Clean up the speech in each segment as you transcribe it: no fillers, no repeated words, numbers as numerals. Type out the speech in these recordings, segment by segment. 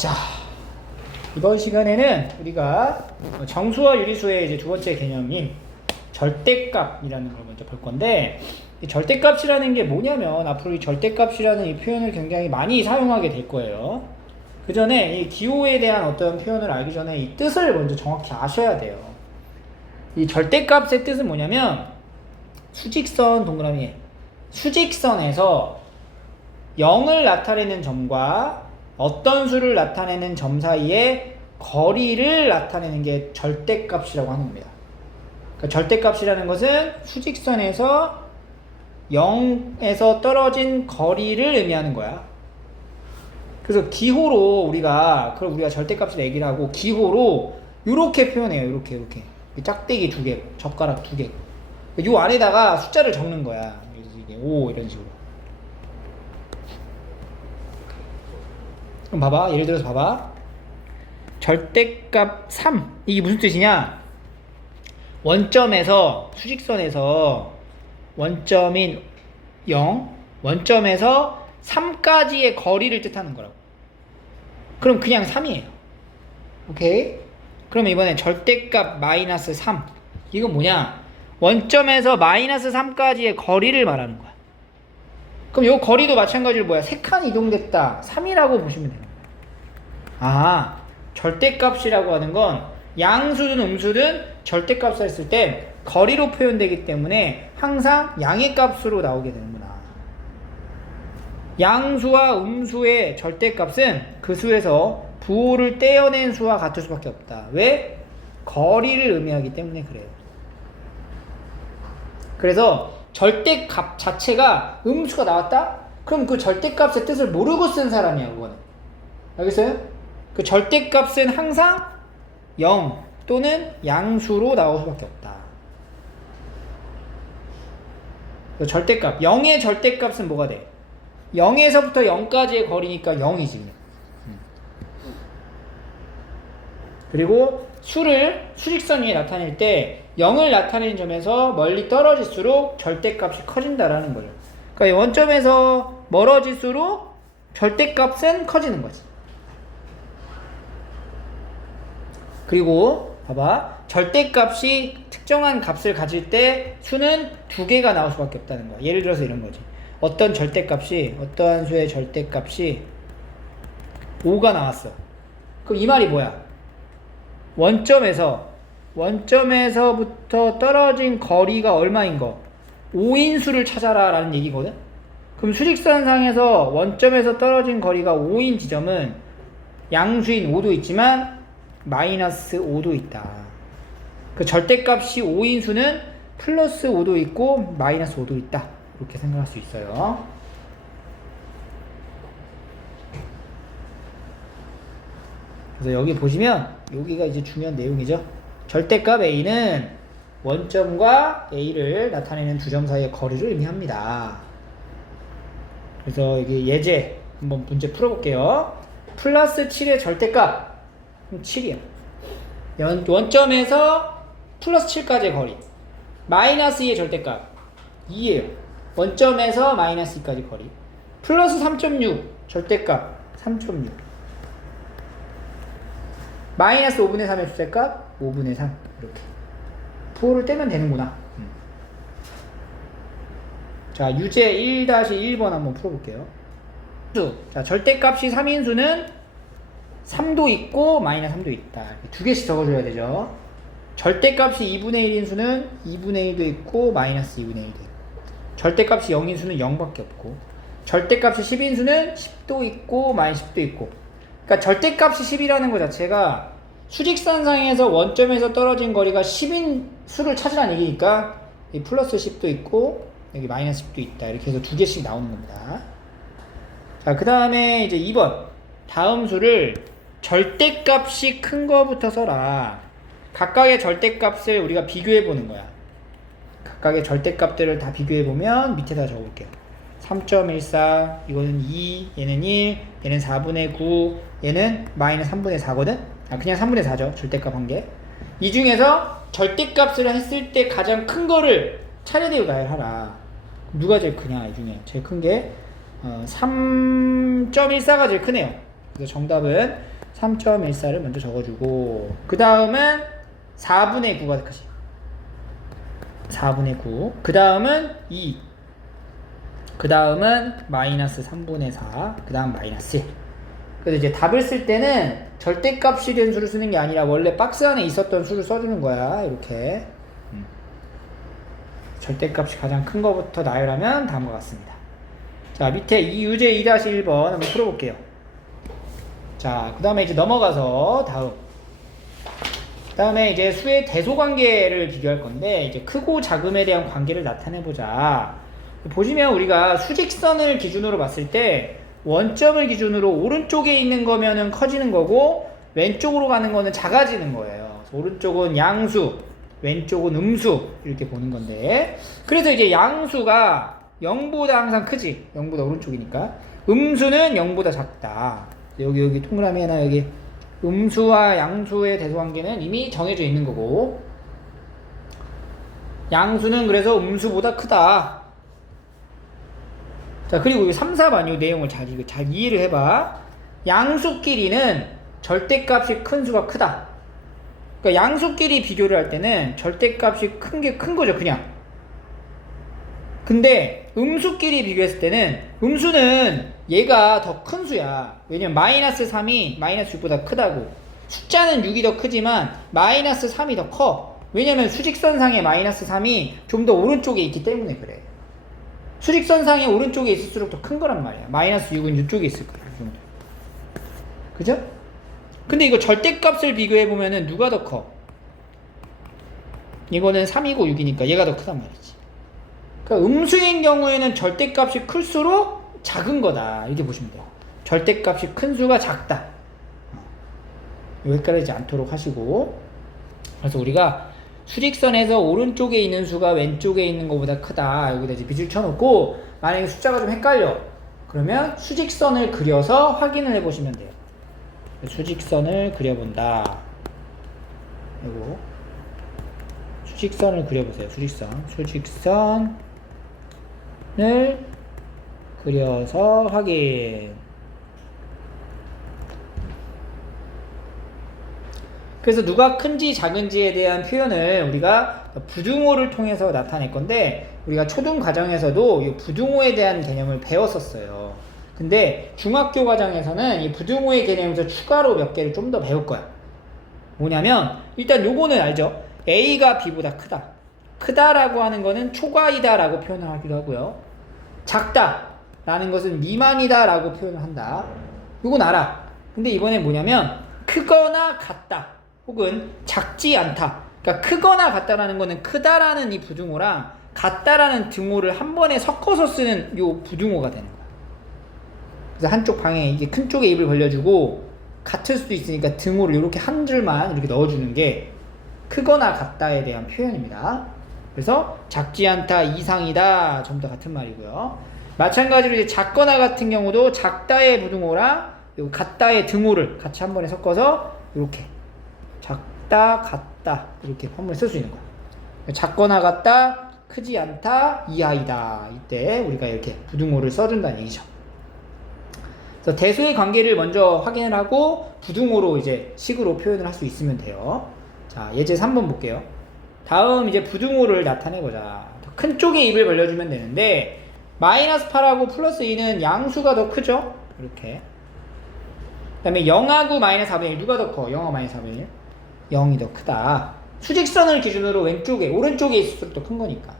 자, 이번 시간에는 우리가 정수와 유리수의 이제 두 번째 개념인 절대값이라는 걸 먼저 볼 건데, 이 절대값이라는 게 뭐냐면 앞으로 이 절대값이라는 이 표현을 굉장히 많이 사용하게 될 거예요. 그 전에 이 기호에 대한 어떤 표현을 알기 전에 이 뜻을 먼저 정확히 아셔야 돼요. 이 절대값의 뜻은 뭐냐면 수직선 동그라미 수직선에서 0을 나타내는 점과 어떤 수를 나타내는 점 사이의 거리를 나타내는 게 절대값이라고 하는 겁니다. 그러니까 절대값이라는 것은 수직선에서 0에서 떨어진 거리를 의미하는 거야. 그래서 기호로 우리가 절대값을 얘기를 하고 기호로 이렇게 표현해요. 이렇게 짝대기 두 개, 젓가락 두 개. 요 안에다가 숫자를 적는 거야. 이게 5 이런 식으로. 그럼 봐봐. 예를 들어서 봐봐. 절대값 3. 이게 무슨 뜻이냐? 원점에서 수직선에서 원점인 0, 원점에서 3까지의 거리를 뜻하는 거라고. 그럼 그냥 3이에요. 오케이? 그러면 이번에 절대값 마이너스 3. 이건 뭐냐? 원점에서 마이너스 3까지의 거리를 말하는 거야. 그럼 이 거리도 마찬가지로 뭐야? 3칸 이동됐다. 3이라고 보시면 돼요. 아, 절대값이라고 하는 건 양수든 음수든 절대값을 했을 때 거리로 표현되기 때문에 항상 양의 값으로 나오게 되는구나. 양수와 음수의 절대값은 그 수에서 부호를 떼어낸 수와 같을 수밖에 없다. 왜? 거리를 의미하기 때문에 그래요. 그래서 절대값 자체가 음수가 나왔다? 그럼 그 절대값의 뜻을 모르고 쓴 사람이야, 그거는. 알겠어요? 그 절대값은 항상 0 또는 양수로 나올 수밖에 없다. 절대값, 0의 절대값은 뭐가 돼? 0에서부터 0까지의 거리니까 0이지. 그리고 수를 수직선 위에 나타낼 때 0을 나타내는 점에서 멀리 떨어질수록 절대값이 커진다라는 거죠. 그러니까 원점에서 멀어질수록 절대값은 커지는 거지. 그리고 봐봐. 절대값이 특정한 값을 가질 때 수는 두 개가 나올 수밖에 없다는 거야. 예를 들어서 이런 거지. 어떠한 수의 절대값이 5가 나왔어. 그럼 이 말이 뭐야? 원점에서부터 떨어진 거리가 얼마인 거? 5인 수를 찾아라 라는 얘기거든? 그럼 수직선상에서 원점에서 떨어진 거리가 5인 지점은 양수인 5도 있지만 마이너스 5도 있다. 그 절대값이 5인 수는 플러스 5도 있고 마이너스 5도 있다. 이렇게 생각할 수 있어요. 그래서 여기 보시면 여기가 이제 중요한 내용이죠. 절대값 A는 원점과 A를 나타내는 두 점 사이의 거리를 의미합니다. 그래서 이게 예제 한번 문제 풀어볼게요. 플러스 7의 절대값 7이야. 원점에서 플러스 7까지의 거리. 마이너스 2의 절대값 2예요. 원점에서 마이너스 2까지 거리. 플러스 3.6 절대값 3.6. 마이너스 5분의 3의 절대값 5분의 3. 이렇게 부호를 떼면 되는구나. 자, 유제 1-1번 한번 풀어볼게요. 자, 절대값이 3인수는 3도 있고 마이너스 3도 있다. 두 개씩 적어줘야 되죠. 절대값이 2분의 1인 수는 2분의 1도 있고 마이너스 2분의 1도 있고, 절대값이 0인 수는 0밖에 없고, 절대값이 10인 수는 10도 있고 마이너스 10도 있고. 그러니까 절대값이 10이라는 것 자체가 수직선상에서 원점에서 떨어진 거리가 10인 수를 찾으라는 얘기니까 이 플러스 10도 있고 여기 마이너스 10도 있다. 이렇게 해서 두 개씩 나오는 겁니다. 자, 그 다음에 이제 2번 다음 수를 절대값이 큰 거부터 써라. 각각의 절대값을 우리가 비교해 보는 거야. 각각의 절대값들을 다 비교해 보면 밑에다 적어볼게요. 3.14, 이거는 2, 얘는 1, 얘는 4분의 9, 얘는 마이너스 3분의 4거든? 그냥 3분의 4죠. 절대값 한 개. 이 중에서 절대값을 했을 때 가장 큰 거를 차례대로 나열하라. 누가 제일 크냐, 이 중에. 제일 큰 게 3.14가 제일 크네요. 그래서 정답은 3.14를 먼저 적어주고, 그 다음은 4분의 9가 끝이. 4분의 9. 그 다음은 2. 그 다음은 마이너스 3분의 4. 그 다음 마이너스 1. 그래서 이제 답을 쓸 때는 절대값이 된 수를 쓰는 게 아니라 원래 박스 안에 있었던 수를 써주는 거야. 이렇게. 절대값이 가장 큰 거부터 나열하면 다음과 같습니다. 자, 밑에 이 유제 2-1번 한번 풀어볼게요. 자, 그 다음에 이제 넘어가서 다음에 이제 수의 대소 관계를 비교할 건데, 이제 크고 작음에 대한 관계를 나타내보자. 보시면 우리가 수직선을 기준으로 봤을 때 원점을 기준으로 오른쪽에 있는 거면은 커지는 거고 왼쪽으로 가는 거는 작아지는 거예요. 그래서 오른쪽은 양수, 왼쪽은 음수 이렇게 보는 건데, 그래서 이제 양수가 0보다 항상 크지. 0보다 오른쪽이니까. 음수는 0보다 작다. 여기 동그라미 하나, 여기 음수와 양수의 대소관계는 이미 정해져 있는 거고, 양수는 그래서 음수보다 크다. 자, 그리고 이 3, 4번 이 내용을 잘 이해를 해봐. 양수끼리는 절대값이 큰 수가 크다. 그러니까 양수끼리 비교를 할 때는 절대값이 큰 거죠, 그냥. 근데 음수끼리 비교했을 때는 음수는 얘가 더 큰 수야. 왜냐면 마이너스 3이 마이너스 6보다 크다고. 숫자는 6이 더 크지만 마이너스 3이 더 커. 왜냐면 수직선상에 마이너스 3이 좀 더 오른쪽에 있기 때문에 그래. 수직선상에 오른쪽에 있을수록 더 큰 거란 말이야. 마이너스 6은 이쪽에 있을 거야. 그죠? 근데 이거 절대값을 비교해보면은 누가 더 커? 이거는 3이고 6이니까 얘가 더 크단 말이지. 그러니까 음수인 경우에는 절대값이 클수록 작은 거다. 이렇게 보시면 돼요. 절대값이 큰 수가 작다. 헷갈리지 않도록 하시고. 그래서 우리가 수직선에서 오른쪽에 있는 수가 왼쪽에 있는 것보다 크다. 여기다 이제 빗을 쳐놓고, 만약에 숫자가 좀 헷갈려. 그러면 수직선을 그려서 확인을 해보시면 돼요. 수직선을 그려본다. 그리고 수직선을 그려보세요. 수직선을 그려서 확인. 그래서 누가 큰지 작은지에 대한 표현을 우리가 부등호를 통해서 나타낼 건데, 우리가 초등 과정에서도 이 부등호에 대한 개념을 배웠었어요. 근데 중학교 과정에서는 이 부등호의 개념에서 추가로 몇 개를 좀 더 배울 거야. 뭐냐면 일단 요거는 알죠? A가 B보다 크다. 크다라고 하는 거는 초과이다 라고 표현을 하기도 하고요. 작다 라는 것은 미만이다 라고 표현을 한다. 요건 알아. 근데 이번에 뭐냐면 크거나 같다 혹은 작지 않다. 그러니까 크거나 같다라는 거는 크다라는 이 부등호랑 같다라는 등호를 한 번에 섞어서 쓰는 요 부등호가 되는 거야. 그래서 한쪽 방에 이게 큰 쪽에 입을 벌려주고, 같을 수도 있으니까 등호를 이렇게 한 줄만 이렇게 넣어주는 게 크거나 같다에 대한 표현입니다. 그래서 작지 않다, 이상이다 전부 다 같은 말이고요. 마찬가지로 이제 작거나 같은 경우도 작다의 부등호랑 같다의 등호를 같이 한 번에 섞어서 이렇게 작다, 같다 이렇게 한 번에 쓸 수 있는 거야. 작거나 같다, 크지 않다, 이하이다. 이때 우리가 이렇게 부등호를 써준다는 얘기죠. 그래서 대소의 관계를 먼저 확인을 하고 부등호로 이제 식으로 표현을 할 수 있으면 돼요. 자, 예제 3번 볼게요. 다음 이제 부등호를 나타내보자. 큰 쪽에 입을 벌려주면 되는데, 마이너스 8하고 플러스 2는 양수가 더 크죠? 이렇게. 그 다음에 0하고 마이너스 4분의 1 누가 더 커? 0하고 마이너스 4분의 1? 0이 더 크다. 수직선을 기준으로 왼쪽에, 오른쪽에 있을수록 더 큰 거니까.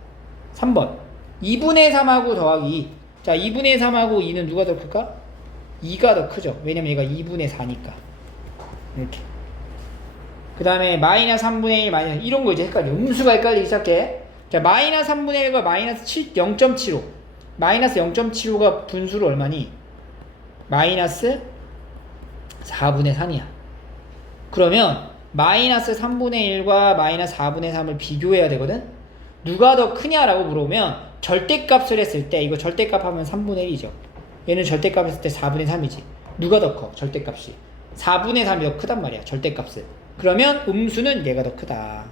3번 2분의 3하고 더하기 2. 자, 2분의 3하고 2는 누가 더 클까? 2가 더 크죠. 왜냐면 얘가 2분의 4니까. 이렇게. 그 다음에 마이너스 3분의 1, 마이너스 이런 거 이제 헷갈려. 음수가 헷갈리기 시작해. 자, 마이너스 3분의 1과 마이너스 0.75. 마이너스 0.75가 분수로 얼마니? 마이너스 4분의 3이야. 그러면 마이너스 3분의 1과 마이너스 4분의 3을 비교해야 되거든? 누가 더 크냐라고 물어보면 절대값을 했을 때, 이거 절대값 하면 3분의 1이죠. 얘는 절대값 했을 때 4분의 3이지. 누가 더 커? 절대값이 4분의 3이 더 크단 말이야, 절대값은. 그러면 음수는 얘가 더 크다.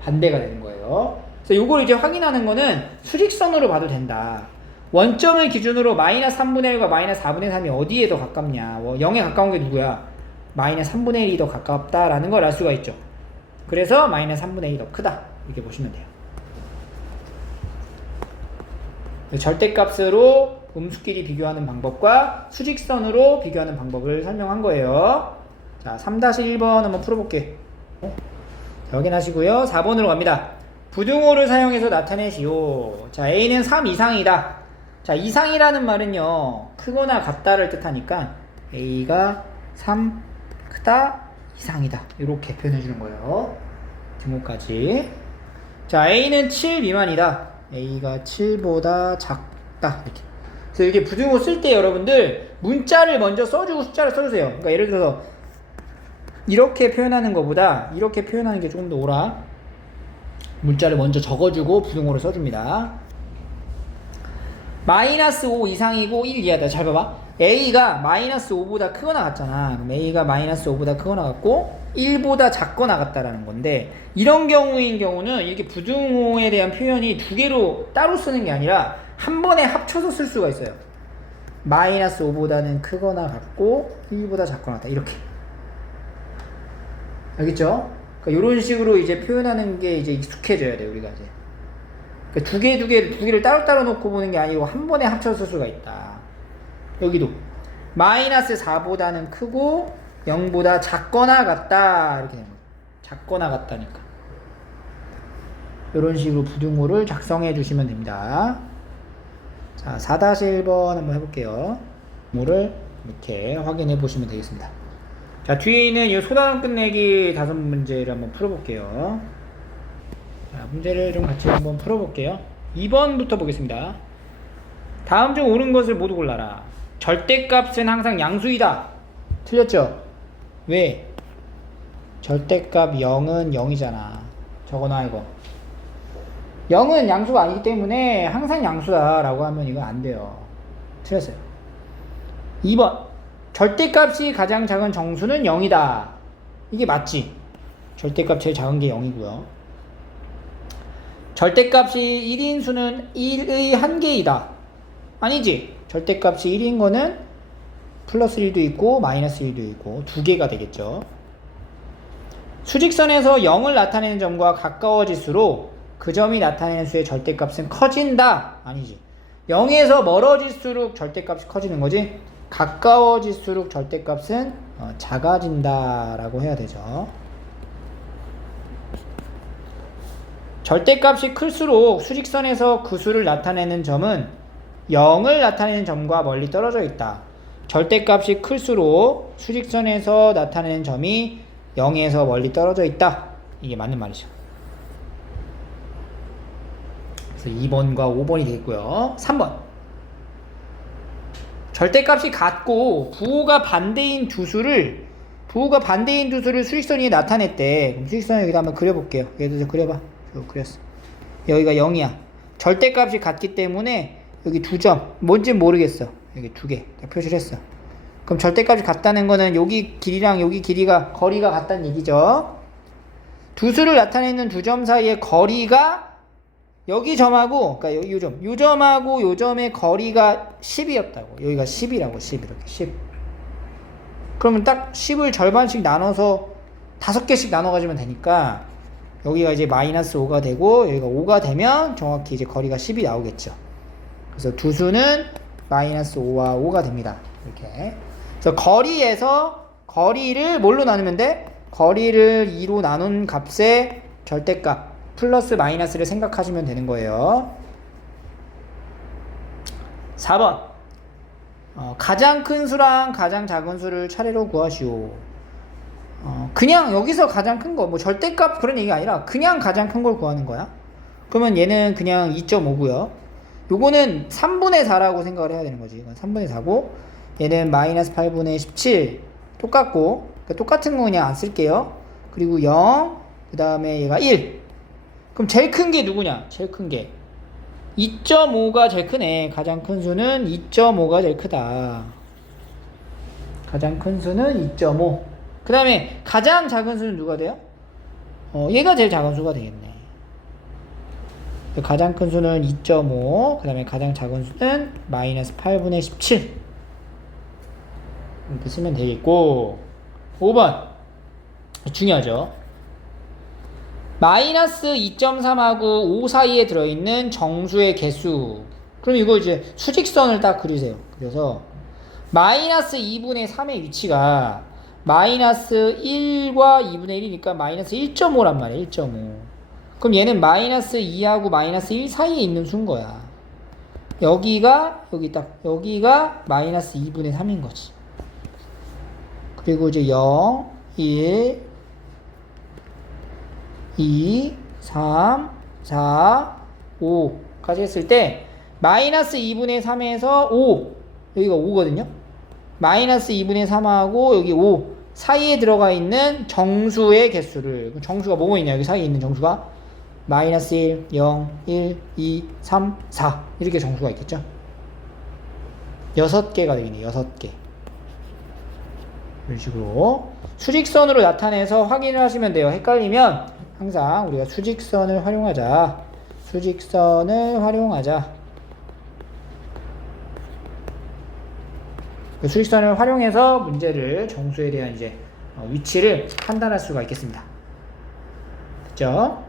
반대가 되는 거예요. 그래서 요걸 이제 확인하는 거는 수직선으로 봐도 된다. 원점을 기준으로 마이너스 3분의 1과 마이너스 4분의 3이 어디에 더 가깝냐. 0에 가까운 게 누구야? 마이너스 3분의 1이 더 가깝다라는 걸 알 수가 있죠. 그래서 마이너스 3분의 1이 더 크다. 이렇게 보시면 돼요. 절대값으로 음수끼리 비교하는 방법과 수직선으로 비교하는 방법을 설명한 거예요. 자, 3-1번 한번 풀어볼게. 자, 확인하시고요. 4번으로 갑니다. 부등호를 사용해서 나타내시오. 자, A는 3 이상이다. 자, 이상이라는 말은요, 크거나 같다를 뜻하니까 A가 3 크다, 이상이다. 이렇게 표현해 주는 거예요. 등호까지. 자, A는 7 미만이다. A가 7보다 작다. 이렇게. 그래서 이렇게 부등호 쓸 때 여러분들 문자를 먼저 써주고 숫자를 써주세요. 그러니까 예를 들어서 이렇게 표현하는 것보다 이렇게 표현하는 게 조금 더 옳아. 문자를 먼저 적어주고 부등호를 써줍니다. 마이너스 5 이상이고 1 이하다. 잘 봐봐. A가 마이너스 5보다 크거나 같잖아. 그럼 A가 마이너스 5보다 크거나 같고 1보다 작거나 같다라는 건데, 이런 경우인 경우는 이렇게 부등호에 대한 표현이 두 개로 따로 쓰는 게 아니라 한 번에 합쳐서 쓸 수가 있어요. 마이너스 5보다는 크거나 같고 1보다 작거나 같다. 이렇게. 알겠죠? 그러니까 이런 식으로 이제 표현하는 게 이제 익숙해져야 돼요, 우리가 이제. 그러니까 두 개를 따로따로 놓고 보는 게 아니고 한 번에 합쳐서 쓸 수가 있다. 여기도 마이너스 4보다는 크고 0보다 작거나 같다. 이렇게 되는 거예요. 작거나 같다니까. 이런 식으로 부등호를 작성해 주시면 됩니다. 자, 4-1번 한번 해볼게요. 부등호를 이렇게 확인해 보시면 되겠습니다. 자, 뒤에 있는 이 소단원 끝내기 5문제를 한번 풀어볼게요. 자, 문제를 좀 같이 한번 풀어볼게요. 2번부터 보겠습니다. 다음 중 옳은 것을 모두 골라라. 절대값은 항상 양수이다. 틀렸죠? 왜? 절대값 0은 0이잖아. 적어놔 이거. 0은 양수가 아니기 때문에 항상 양수다 라고 하면 이건 안 돼요. 틀렸어요. 2번. 절대값이 가장 작은 정수는 0이다. 이게 맞지? 절대값 제일 작은 게 0이고요. 절대값이 1인 수는 1의 한 개이다. 아니지? 절대값이 1인 거는 플러스 1도 있고 마이너스 1도 있고 두 개가 되겠죠. 수직선에서 0을 나타내는 점과 가까워질수록 그 점이 나타내는 수의 절대값은 커진다. 아니지. 0에서 멀어질수록 절대값이 커지는 거지. 가까워질수록 절대값은 작아진다 라고 해야 되죠. 절대값이 클수록 수직선에서 그 수를 나타내는 점은 0을 나타내는 점과 멀리 떨어져 있다. 절대값이 클수록 수직선에서 나타내는 점이 0에서 멀리 떨어져 있다. 이게 맞는 말이죠. 그래서 2번과 5번이 되겠고요. 3번. 절대값이 같고 부호가 반대인 두 수를 수직선 위에 나타냈대. 그럼 수직선 여기다 한번 그려볼게요. 얘도 그려봐. 그렸어. 여기가 0이야. 절대값이 같기 때문에 여기 두 점, 뭔지는 모르겠어. 여기 두 개 표시를 했어. 그럼 절대값이 같다는 거는 여기 길이랑 여기 길이가 거리가 같다는 얘기죠. 두 수를 나타내는 두 점 사이의 거리가 여기 점하고, 그러니까 요 점하고 요 점의 거리가 10이었다고. 여기가 10이라고. 10 이렇게 10. 그러면 딱 10을 절반씩 나눠서 5개씩 나눠 가지면 되니까 여기가 이제 마이너스 5가 되고 여기가 5가 되면 정확히 이제 거리가 10이 나오겠죠. 그래서 두 수는 마이너스 5와 5가 됩니다. 이렇게. 그래서 거리에서 거리를 뭘로 나누면 돼? 거리를 2로 나눈 값의 절대값 플러스 마이너스를 생각하시면 되는 거예요. 4번. 가장 큰 수랑 가장 작은 수를 차례로 구하시오. 그냥 여기서 가장 큰 거, 뭐 절대값 그런 얘기가 아니라 그냥 가장 큰 걸 구하는 거야. 그러면 얘는 그냥 2.5고요. 요거는 3분의 4라고 생각을 해야 되는 거지. 이건 3분의 4고 얘는 마이너스 8분의 17 똑같고, 그러니까 똑같은 거 그냥 안 쓸게요. 그리고 0, 그 다음에 얘가 1. 그럼 제일 큰 게 누구냐? 제일 큰 게 2.5가 제일 크네. 가장 큰 수는 2.5가 제일 크다. 가장 큰 수는 2.5. 그 다음에 가장 작은 수는 누가 돼요? 얘가 제일 작은 수가 되겠네. 가장 큰 수는 2.5, 그 다음에 가장 작은 수는 마이너스 8분의 17 이렇게 쓰면 되겠고, 5번 중요하죠. 마이너스 2.3하고 5 사이에 들어있는 정수의 개수. 그럼 이거 이제 수직선을 딱 그리세요. 그래서 마이너스 2분의 3의 위치가 마이너스 1과 2분의 1이니까 마이너스 1.5란 말이에요. 1.5. 그럼 얘는 마이너스 2하고 마이너스 1 사이에 있는 수인 거야. 여기가 마이너스 2분의 3인 거지. 그리고 이제 0, 1, 2, 3, 4, 5까지 했을 때 마이너스 2분의 3에서 5, 여기가 5거든요. 마이너스 2분의 3하고 여기 5 사이에 들어가 있는 정수의 개수를, 정수가 뭐뭐 있냐, 여기 사이에 있는 정수가 마이너스 1, 0, 1, 2, 3, 4 이렇게 정수가 있겠죠. 6개가 되겠네. 6개. 이런 식으로 수직선으로 나타내서 확인을 하시면 돼요. 헷갈리면 항상 우리가 수직선을 활용하자. 수직선을 활용해서 문제를, 정수에 대한 이제 위치를 판단할 수가 있겠습니다. 됐죠?